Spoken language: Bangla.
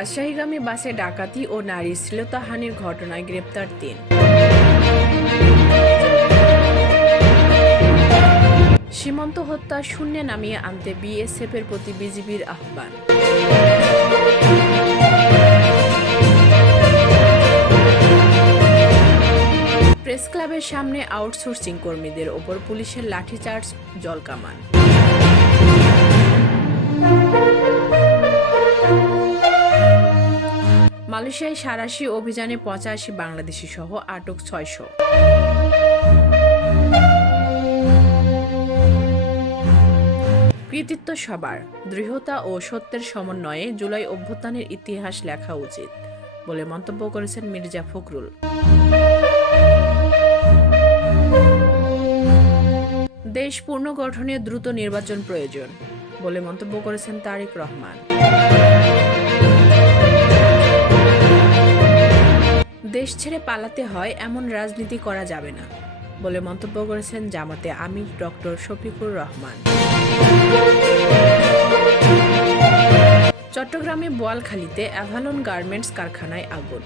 রাজশাহীগামী বাসে ডাকাতি ও নারী শ্লীলতাহানির ঘটনায় গ্রেপ্তার ৩। সীমান্ত হত্যা শূন্যে নামিয়ে আনতে বিএসএফের প্রতি বিজিবির আহ্বান। প্রেস ক্লাবের সামনে আউটসোর্সিং কর্মীদের ওপর পুলিশের লাঠিচার্জ, জলকামান। মালয়েশিয়ায় সাঁড়াশি অভিযানে ৮৫ বাংলাদেশি সহ আটক ৬০০। কৃতিত্ব সবার, দৃঢ়তা ও সত্যের সমন্বয়ে জুলাই অভ্যুত্থানের ইতিহাস লেখা উচিত বলে মন্তব্য করেছেন মির্জা ফখরুল। দেশ পুনর্গঠনে দ্রুত নির্বাচন প্রয়োজন বলে মন্তব্য করেছেন তারেক রহমান। দেশ ছেড়ে পালাতে হয় এমন রাজনীতি করা যাবে না বলে মন্তব্য করেছেন জামাতে আমির ডক্টর শফিকুর রহমান। চট্টগ্রামে বোয়ালখালীতে অ্যাভালন গার্মেন্টস কারখানায় আগুন।